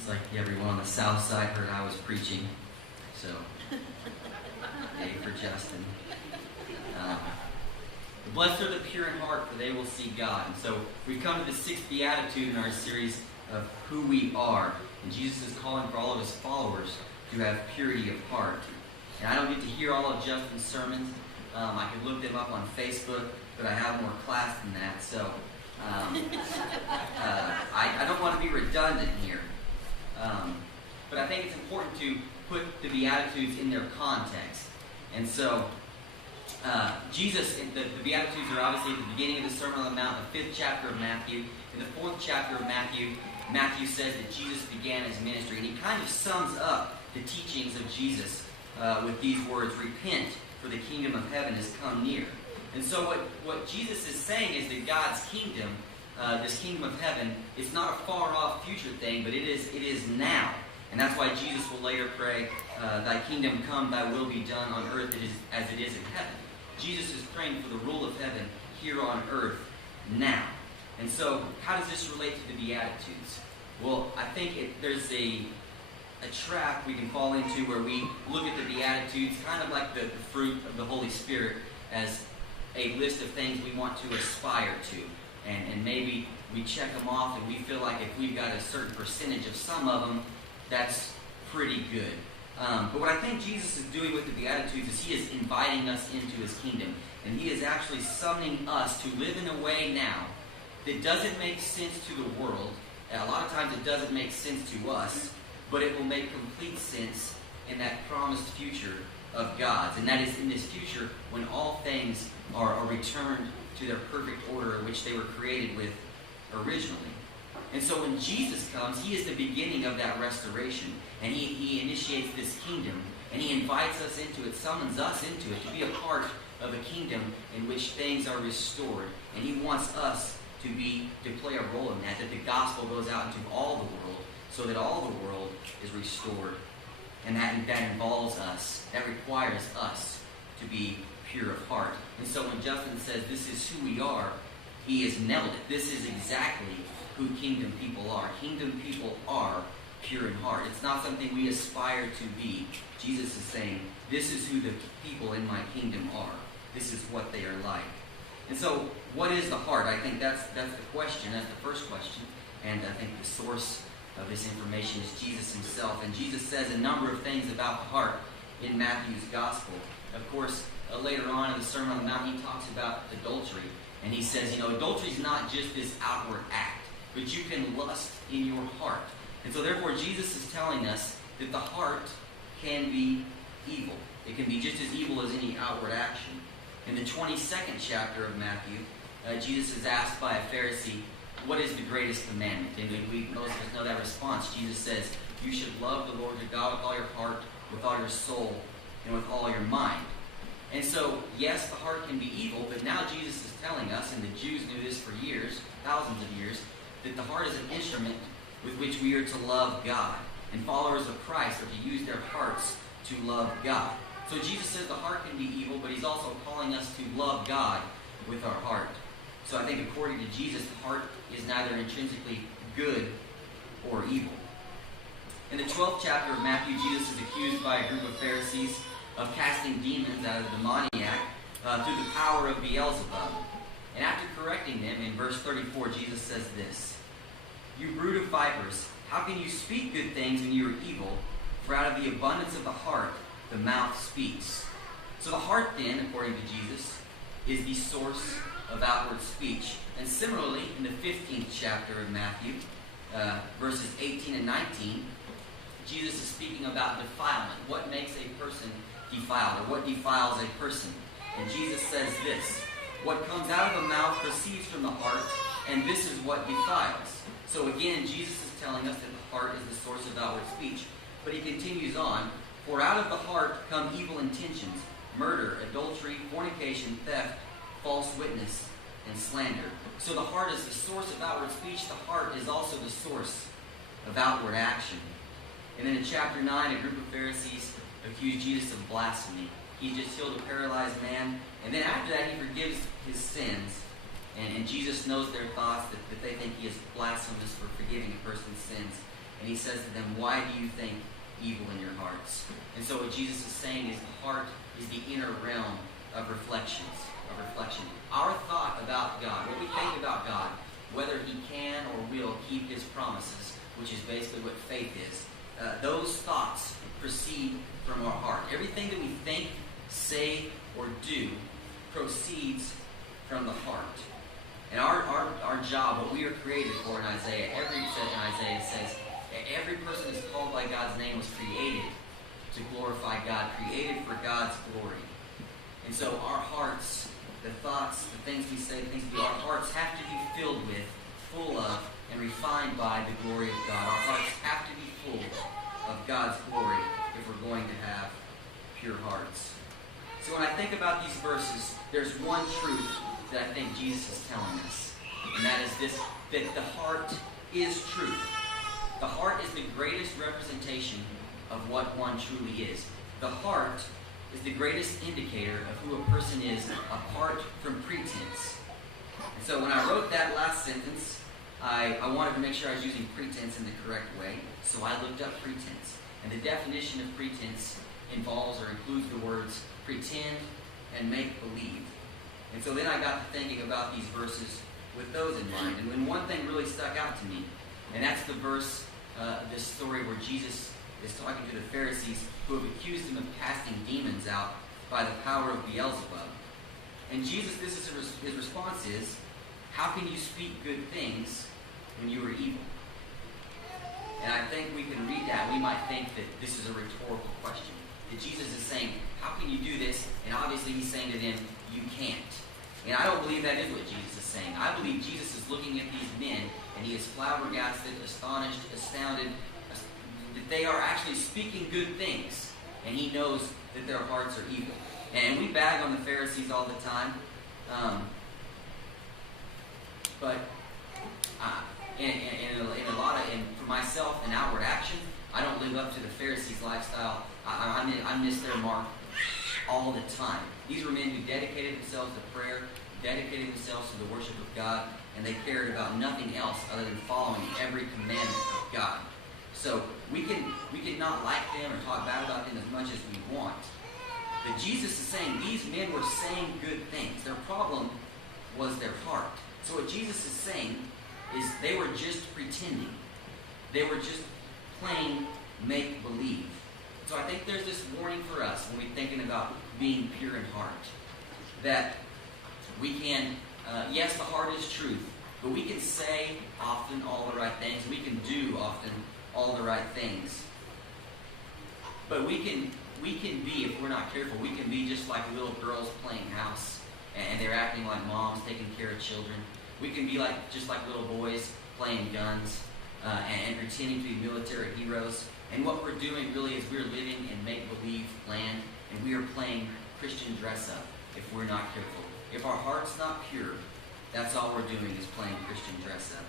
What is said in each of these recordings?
Looks like everyone on the south side heard I was preaching, so yay for Justin. Blessed are the pure in heart, for they will see God. And so we've come to the sixth beatitude in our series of who we are. And Jesus is calling for all of his followers to have purity of heart. And I don't get to hear all of Justin's sermons. I could look them up on Facebook, but I have more class than that. So I don't want to be redundant here. But I think it's important to put the Beatitudes in their context. And so Jesus, the Beatitudes are obviously at the beginning of the Sermon on the Mount, the 5th chapter of Matthew. In the 4th chapter of Matthew, Matthew says that Jesus began his ministry. And he kind of sums up the teachings of Jesus with these words, "Repent, for the kingdom of heaven has come near." And so what Jesus is saying is that God's kingdom, this kingdom of heaven, is not a far-off future thing, but it is now. And that's why Jesus will later pray, "Thy kingdom come, thy will be done on earth as it is in heaven." Jesus is praying for the rule of heaven here on earth now. And so, how does this relate to the Beatitudes? Well, I think there's a trap we can fall into where we look at the Beatitudes kind of like the fruit of the Holy Spirit as a list of things we want to aspire to. And maybe we check them off and we feel like if we've got a certain percentage of some of them, that's pretty good. But what I think Jesus is doing with the Beatitudes is he is inviting us into his kingdom. And he is actually summoning us to live in a way now that doesn't make sense to the world. And a lot of times it doesn't make sense to us, but it will make complete sense in that promised future of God's. And that is in this future when all things are returned to their perfect order in which they were created with originally. And so when Jesus comes, he is the beginning of that restoration. And he initiates this kingdom. And he invites us into it, summons us into it, to be a part of a kingdom in which things are restored. And he wants us to play a role in that the gospel goes out into all the world, so that all the world is restored. And that involves us. That requires us to be pure of heart. And so when Justin says this is who we are, he has nailed it. This is exactly who kingdom people are. Kingdom people are pure in heart. It's not something we aspire to be. Jesus is saying, this is who the people in my kingdom are. This is what they are like. And so, what is the heart? I think that's the question. That's the first question. And I think the source of this information is Jesus himself. And Jesus says a number of things about the heart in Matthew's gospel. Of course, later on in the Sermon on the Mount, he talks about adultery. And he says, adultery is not just this outward act, but you can lust in your heart. And so therefore, Jesus is telling us that the heart can be evil. It can be just as evil as any outward action. In the 22nd chapter of Matthew, Jesus is asked by a Pharisee, what is the greatest commandment? And most of us know that response. Jesus says, you should love the Lord your God with all your heart, with all your soul, and with all your mind. And so, yes, the heart can be evil, but now Jesus is telling us, and the Jews knew this for years, thousands of years, that the heart is an instrument with which we are to love God. And followers of Christ are to use their hearts to love God. So Jesus says the heart can be evil, but he's also calling us to love God with our heart. So I think according to Jesus, the heart is neither intrinsically good or evil. In the 12th chapter of Matthew, Jesus is accused by a group of Pharisees of casting demons out of the demoniac through the power of Beelzebub. And after correcting them, in verse 34, Jesus says this, "You brood of vipers, how can you speak good things when you are evil? For out of the abundance of the heart, the mouth speaks." So the heart then, according to Jesus, is the source of outward speech. And similarly, in the 15th chapter of Matthew, verses 18 and 19, Jesus is speaking about defilement. What makes a person defiled, or what defiles a person? And Jesus says this, "What comes out of the mouth proceeds from the heart, and this is what defiles." So again, Jesus is telling us that the heart is the source of outward speech. But he continues on, "For out of the heart come evil intentions, murder, adultery, fornication, theft, false witness, and slander." So the heart is the source of outward speech. The heart is also the source of outward action. And then in chapter 9, a group of Pharisees accused Jesus of blasphemy. He just healed a paralyzed man. And then after that, he forgives his sins. And Jesus knows their thoughts, that they think he is blasphemous for forgiving a person's sins. And he says to them, why do you think evil in your hearts? And so what Jesus is saying is the heart is the inner realm of reflection. Our thought about God, what we think about God, whether he can or will keep his promises, which is basically what faith is, those thoughts proceed from our heart. Everything that we think, say, or do proceeds from the heart. And our job, what we are created for in Isaiah, Isaiah says, every person that's called by God's name was created to glorify God, created for God's glory. And so our hearts, the thoughts, the things we say, the things we do, our hearts have to be filled with, full of, and refined by the glory of God. Our hearts have to be full of God's glory if we're going to have pure hearts. So when I think about these verses, there's one truth that I think Jesus is telling us. And that is this, that the heart is truth. The heart is the greatest representation of what one truly is. The heart is the greatest indicator of who a person is apart from pretense. And so when I wrote that last sentence, I wanted to make sure I was using pretense in the correct way. So I looked up pretense. And the definition of pretense involves or includes the words pretend and make believe. And so then I got to thinking about these verses with those in mind. And when one thing really stuck out to me, and that's the verse, this story where Jesus is talking to the Pharisees who have accused him of casting demons out by the power of Beelzebub. And Jesus, this is his response is, how can you speak good things when you are evil? And I think we can read that. We might think that this is a rhetorical question. That Jesus is saying, how can you do this? And obviously he's saying to them, you can't. And I don't believe that is what Jesus is saying. I believe Jesus is looking at these men and he is flabbergasted, astonished, astounded, that they are actually speaking good things. And he knows that their hearts are evil. And we bag on the Pharisees all the time. But for myself, in outward action, I don't live up to the Pharisees' lifestyle. I miss their mark all the time. These were men who dedicated themselves to prayer, dedicated themselves to the worship of God, and they cared about nothing else other than following every commandment of God. So we can not like them or talk bad about them as much as we want. But Jesus is saying these men were saying good things. Their problem was their heart. So what Jesus is saying is they were just pretending. They were just playing make-believe. So I think there's this warning for us when we're thinking about being pure in heart. That we can, yes, the heart is truth, but we can say often all the right things. We can do often all the right things. But we can be, if we're not careful, we can be just like little girls playing house, and they're acting like moms, taking care of children. We can be just like little boys playing guns and pretending to be military heroes. And what we're doing really is we're living in make-believe land, and we are playing Christian dress-up if we're not careful. If our heart's not pure, that's all we're doing is playing Christian dress-up.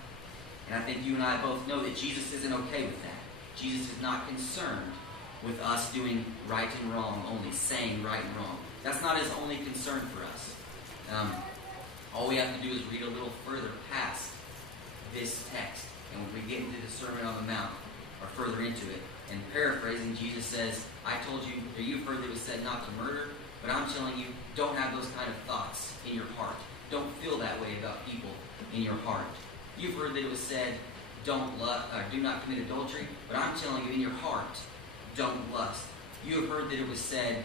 And I think you and I both know that Jesus isn't okay with that. Jesus is not concerned with us doing right and wrong, only saying right and wrong. That's not his only concern for us. All we have to do is read a little further past this text. And when we get into the Sermon on the Mount, or further into it, and paraphrasing, Jesus says, I told you, or you've heard that it was said not to murder, but I'm telling you, don't have those kind of thoughts in your heart. Don't feel that way about people in your heart. You've heard that it was said, do not commit adultery, but I'm telling you, in your heart, don't lust. You have heard that it was said,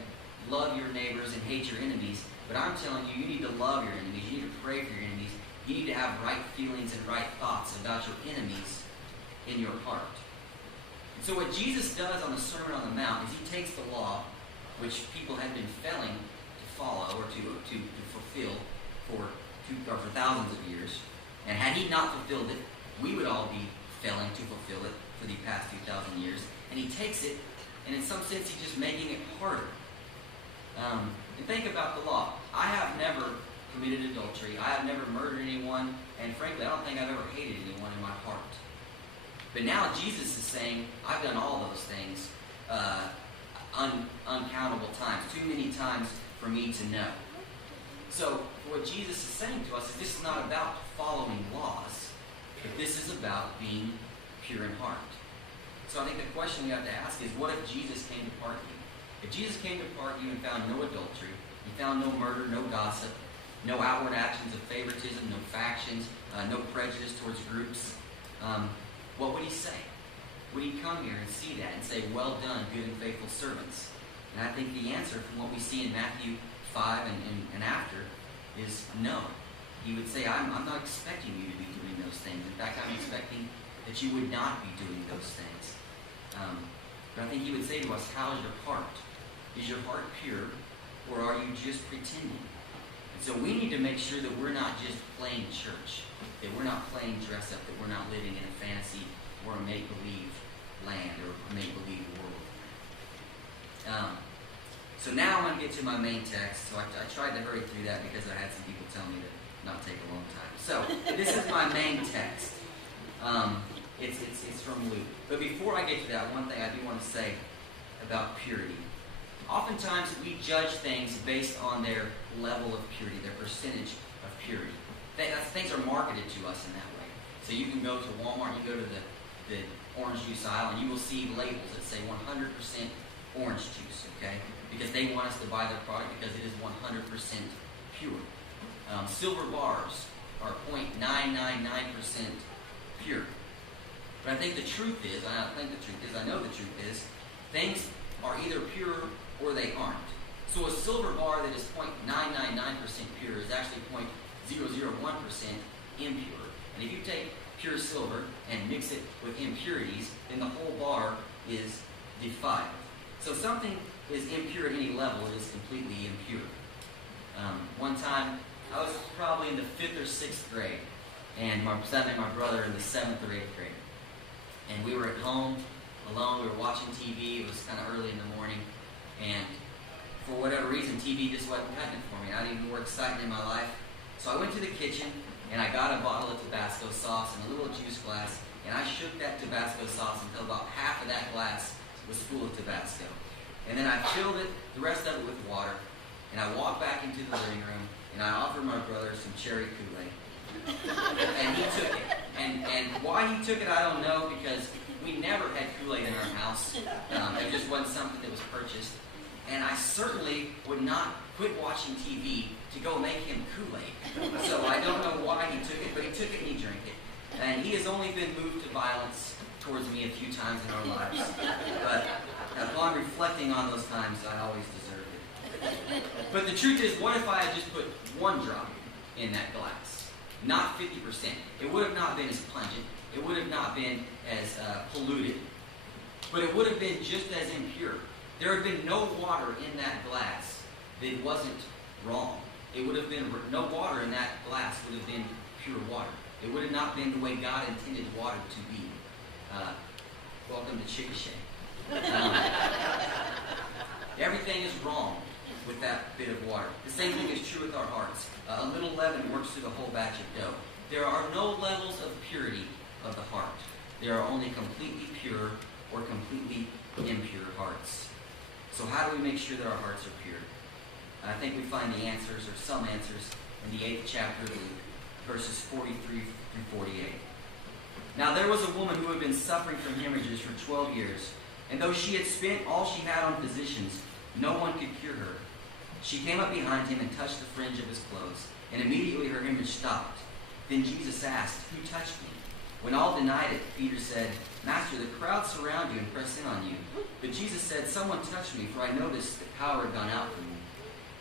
love your neighbors and hate your enemies, but I'm telling you, you need to love your enemies. You need to pray for your enemies. You need to have right feelings and right thoughts about your enemies in your heart. And so what Jesus does on the Sermon on the Mount is he takes the law, which people had been failing to follow or to fulfill for thousands of years, and had he not fulfilled it, we would all be failing to fulfill it for the past 2,000 years. And he takes it, and in some sense, he's just making it harder. And think about the law. I have never committed adultery. I have never murdered anyone, and frankly, I don't think I've ever hated anyone in my heart. But now Jesus is saying, I've done all those things uncountable times, too many times for me to know. So what Jesus is saying to us is this is not about following laws, but this is about being pure in heart. So I think the question we have to ask is, what if Jesus came to part you? If Jesus came to part you and found no adultery, he found no murder, no gossip, no outward actions of favoritism, no factions, no prejudice towards groups, what would he say? Would he come here and see that and say, well done, good and faithful servants? And I think the answer from what we see in Matthew 5 and after is no. He would say, I'm not expecting you to be doing those things. In fact, I'm expecting that you would not be doing those things. But I think he would say to us, how is your heart? Is your heart pure, or are you just pretending? And so we need to make sure that we're not just playing church, that we're not playing dress up, that we're not living in a fantasy or a make-believe land or a make-believe world. So now I'm going to get to my main text. So I tried to hurry through that because I had some people tell me to not take a long time. So this is my main text. It's from Luke. But before I get to that, one thing I do want to say about purity. Oftentimes we judge things based on their level of purity, their percentage of purity. Things are marketed to us in that way. So you can go to Walmart, you go to the orange juice aisle, and you will see labels that say 100% orange juice, okay? Because they want us to buy their product because it is 100% pure. Silver bars are 0.999% pure. But I think the truth is, I know the truth is, things are either pure or they aren't. So a silver bar that is 0.999% pure is actually 0.001% impure. And if you take pure silver and mix it with impurities, then the whole bar is defiled. So something is impure at any level, it is completely impure. One time, I was probably in the 5th or 6th grade, and my brother in the 7th or 8th grade. And we were at home, alone, we were watching TV, it was kind of early in the morning, and for whatever reason, TV just wasn't cutting it for me. I didn't even more exciting in my life. So I went to the kitchen, and I got a bottle of Tabasco sauce and a little juice glass, and I shook that Tabasco sauce until about half of that glass was full of Tabasco. And then I filled it, the rest of it, with water, and I walked back into the living room, and I offered my brother some cherry Kool-Aid. And he took it. And why he took it, I don't know, because we never had Kool-Aid in our house. It just wasn't something that was purchased. And I certainly would not quit watching TV to go make him Kool-Aid. So I don't know why he took it, but he took it and he drank it. And he has only been moved to violence towards me a few times in our lives. But upon reflecting on those times, I always deserved it. But the truth is, what if I had just put one drop in that glass? Not 50%. It would have not been as pungent. It would have not been as polluted. But it would have been just as impure. There had been no water in that glass that wasn't wrong. It would have been, no water in that glass would have been pure water. It would have not been the way God intended water to be. Welcome to Chickasha. Everything is wrong with that bit of water. The same thing is true with our hearts. A little leaven works through the whole batch of dough. There are no levels of purity of the heart. There are only completely pure or completely impure hearts. So how do we make sure that our hearts are pure? I think we find the answers, or some answers, in the 8th chapter of Luke, verses 43 through 48. Now there was a woman who had been suffering from hemorrhages for 12 years, and though she had spent all she had on physicians, no one could cure her. She came up behind him and touched the fringe of his clothes, and immediately her hemorrhage stopped. Then Jesus asked, "Who touched me?" When all denied it, Peter said, "Master, the crowd surround you and press in on you." But Jesus said, "Someone touched me, for I noticed that power had gone out from me."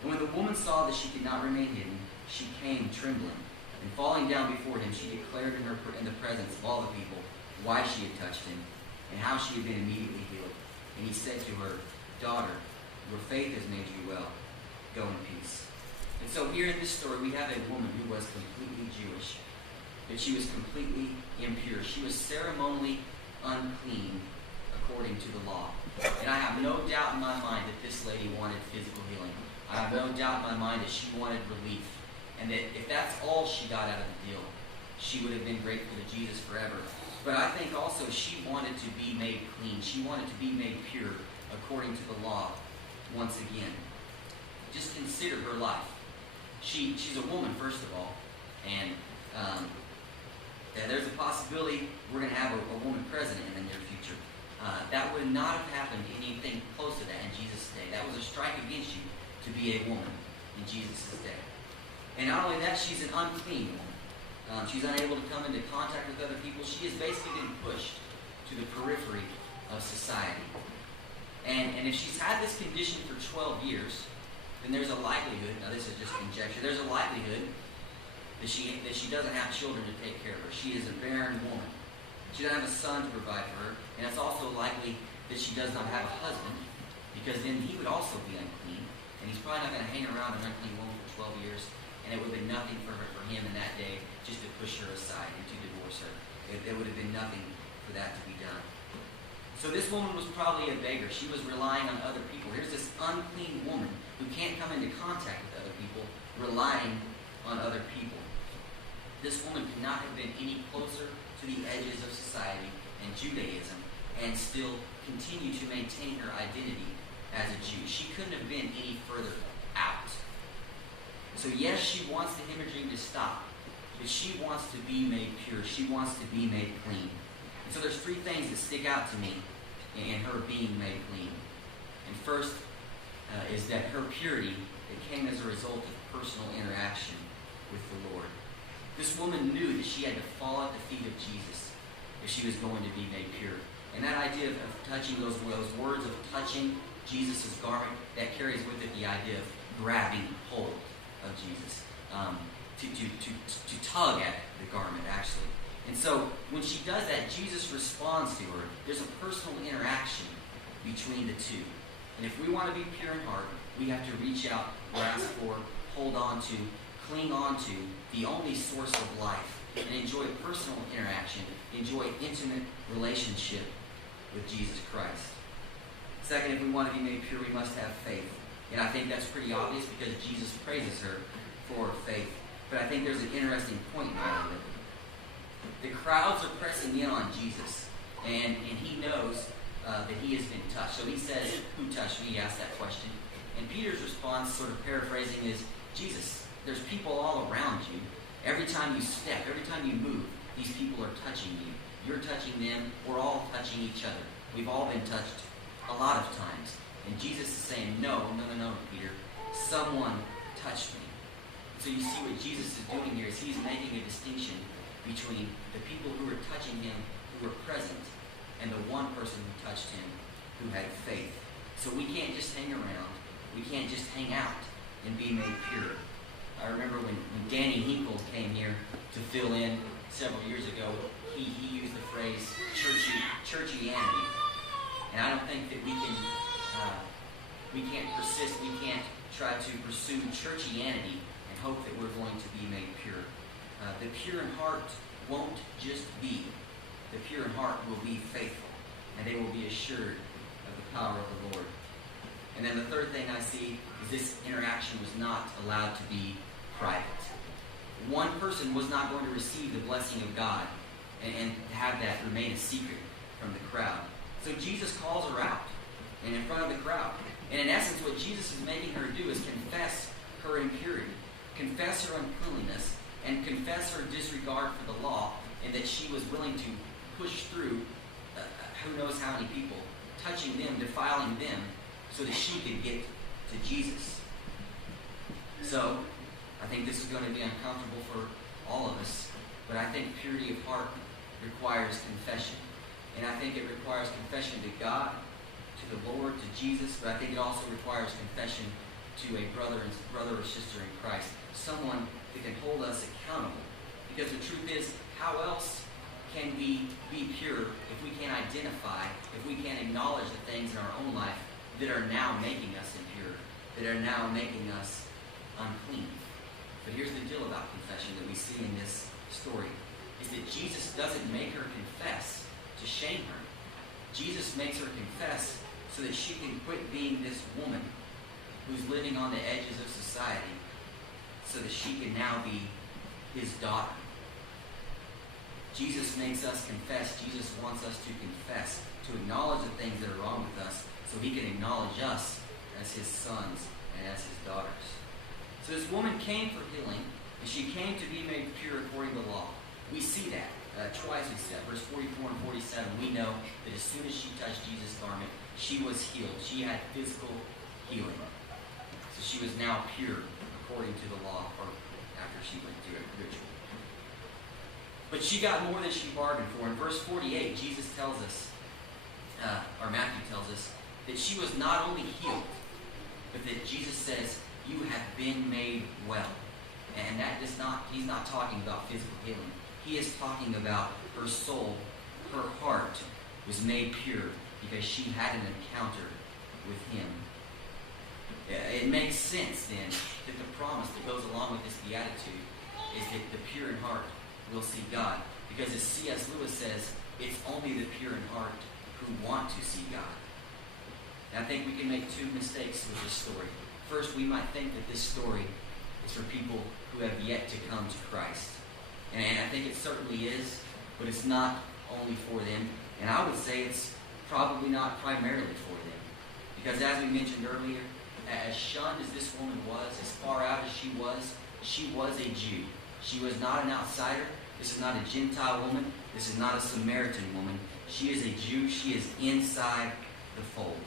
And when the woman saw that she could not remain hidden, she came trembling. And falling down before him, she declared in the presence of all the people why she had touched him, and how she had been immediately healed. And he said to her, "Daughter, your faith has made you well. Go in peace." And so here in this story, we have a woman who was completely Jewish, but she was completely impure. She was ceremonially unclean according to the law. And I have no doubt in my mind that this lady wanted physical healing. I have no doubt in my mind that she wanted relief. And that if that's all she got out of the deal, she would have been grateful to Jesus forever. But I think also she wanted to be made clean. She wanted to be made pure according to the law once again. Just consider her life. She's a woman, first of all. And there's a possibility we're going to have a woman president in the near future. That would not have happened anything close to that in Jesus' day. That was a strike against you to be a woman in Jesus' day. And not only that, she's an unclean woman. She's unable to come into contact with other people. She has basically been pushed to the periphery of society. And if she's had this condition for 12 years, then there's a likelihood, now this is just conjecture, there's a likelihood that she doesn't have children to take care of her. She is a barren woman. She doesn't have a son to provide for her, and it's also likely that she does not have a husband, because then he would also be unclean, and he's probably not going to hang around an unclean woman for 12 years, and it would have been nothing for him in that day just to push her aside and to divorce her. It would have been nothing for that to be done. So this woman was probably a beggar. She was relying on other people. Here's this unclean woman who can't come into contact with other people, relying on other people. This woman could not have been any closer to the edges of society and Judaism and still continue to maintain her identity as a Jew. She couldn't have been any further out. So yes, she wants the hemorrhaging to stop, but she wants to be made pure. She wants to be made clean. And so there's three things that stick out to me in her being made clean. And first is that her purity, it came as a result of personal interaction with the Lord. This woman knew that she had to fall at the feet of Jesus if she was going to be made pure. And that idea of touching, those words of touching Jesus' garment, that carries with it the idea of grabbing hold of Jesus, to tug at the garment, actually. And so when she does that, Jesus responds to her. There's a personal interaction between the two. And if we want to be pure in heart, we have to reach out, grasp for, hold on to, cling on to the only source of life, and enjoy personal interaction, enjoy intimate relationship with Jesus Christ. Second, if we want to be made pure, we must have faith. And I think that's pretty obvious because Jesus praises her for her faith. But I think there's an interesting point in all of it. The crowds are pressing in on Jesus, and he knows that he has been touched. So he says, "Who touched me?" He asks that question. And Peter's response, sort of paraphrasing, is, "Jesus, there's people all around you. Every time you step, every time you move, these people are touching you. You're touching them. We're all touching each other. We've all been touched a lot of times." And Jesus is saying, no, Peter. Someone touched me. So you see what Jesus is doing here is he's making a distinction between the people who were touching him, who were present, and the one person who touched him, who had faith. So we can't just hang around. We can't just hang out and be made pure. I remember when Danny Hinkle came here to fill in several years ago, he used the phrase churchianity. And I don't think that we can't persist, we can't try to pursue churchianity and hope that we're going to be made pure. The pure in heart won't just be. The pure in heart will be faithful, and they will be assured of the power of the Lord. And then the third thing I see is this interaction was not allowed to be private. One person was not going to receive the blessing of God and have that remain a secret from the crowd. So Jesus calls her out and in front of the crowd. And in essence, what Jesus is making her do is confess her impurity, confess her uncleanliness, and confess her disregard for the law, and that she was willing to push through who knows how many people, touching them, defiling them, so that she could get to Jesus. So, I think this is going to be uncomfortable for all of us, but I think purity of heart requires confession. And I think it requires confession to God, to the Lord, to Jesus, but I think it also requires confession to a brother or sister in Christ, someone that can hold us accountable. Because the truth is, how else can we be pure if we can't identify, if we can't acknowledge the things in our own life that are now making us impure, that are now making us unclean? But here's the deal about confession that we see in this story, is that Jesus doesn't make her confess to shame her. Jesus makes her confess so that she can quit being this woman who's living on the edges of society, so that she can now be his daughter. Jesus makes us confess. Jesus wants us to confess, to acknowledge the things that are wrong with us, so he can acknowledge us as his sons and as his daughters. So this woman came for healing, and she came to be made pure according to the law. We see that. twice we said, verse 44 and 47, we know that as soon as she touched Jesus' garment, she was healed. She had physical healing. So she was now pure according to the law, or after she went through a ritual. But she got more than she bargained for. In verse 48, Jesus tells us, or Matthew tells us, that she was not only healed, but that Jesus says, you have been made well. And that does not, he's not talking about physical healing. He is talking about her soul, her heart was made pure because she had an encounter with him. It makes sense then that the promise that goes along with this beatitude is that the pure in heart will see God. Because as C.S. Lewis says, it's only the pure in heart who want to see God. And I think we can make two mistakes with this story. First, we might think that this story is for people who have yet to come to Christ. And I think it certainly is, but it's not only for them. And I would say it's probably not primarily for them. Because as we mentioned earlier, as shunned as this woman was, as far out as she was a Jew. She was not an outsider. This is not a Gentile woman. This is not a Samaritan woman. She is a Jew. She is inside the fold.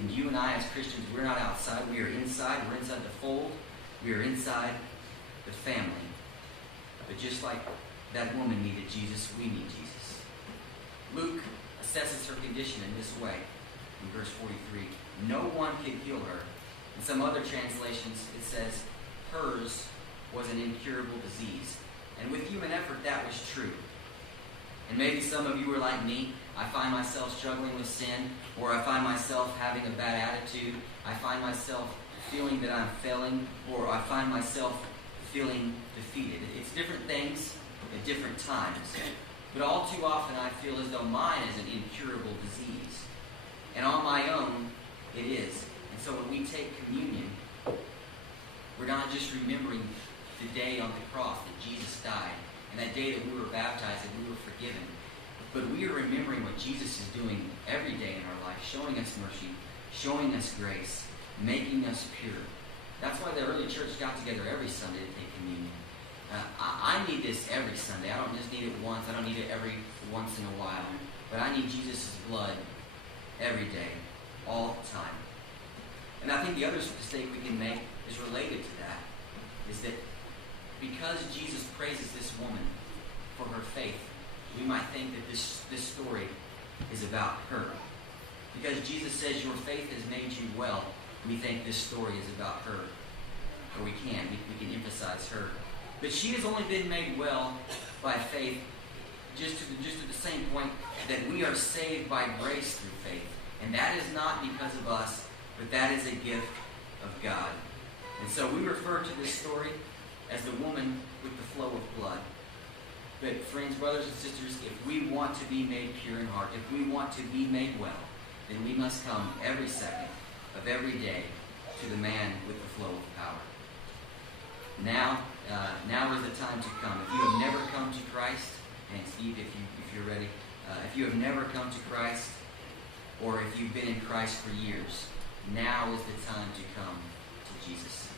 And you and I as Christians, we're not outside. We are inside. We're inside the fold. We are inside the family. But just like that woman needed Jesus, we need Jesus. Luke assesses her condition in this way. In verse 43, no one could heal her. In some other translations, it says, hers was an incurable disease. And with human effort, that was true. And maybe some of you are like me. I find myself struggling with sin, or I find myself having a bad attitude. I find myself feeling that I'm failing, or I find myself feeling defeated. It's different things at different times. But all too often I feel as though mine is an incurable disease. And on my own, it is. And so when we take communion, we're not just remembering the day on the cross that Jesus died, and that day that we were baptized and we were forgiven. But we are remembering what Jesus is doing every day in our life, showing us mercy, showing us grace, making us pure. That's why the early church got together every Sunday to take communion. I need this every Sunday. I don't just need it once. I don't need it every once in a while. But I need Jesus' blood every day, all the time. And I think the other mistake we can make is related to that, is that because Jesus praises this woman for her faith, we might think that this story is about her. Because Jesus says, your faith has made you well, we think this story is about her. Or we can emphasize her. But she has only been made well by faith, just to the same point that we are saved by grace through faith. And that is not because of us, but that is a gift of God. And so we refer to this story as the woman with the flow of blood. But friends, brothers and sisters, if we want to be made pure in heart, if we want to be made well, then we must come every second of every day to the man with the flow of power. Now is the time to come. If you have never come to Christ, and Steve, if you're ready, if you have never come to Christ, or if you've been in Christ for years, now is the time to come to Jesus.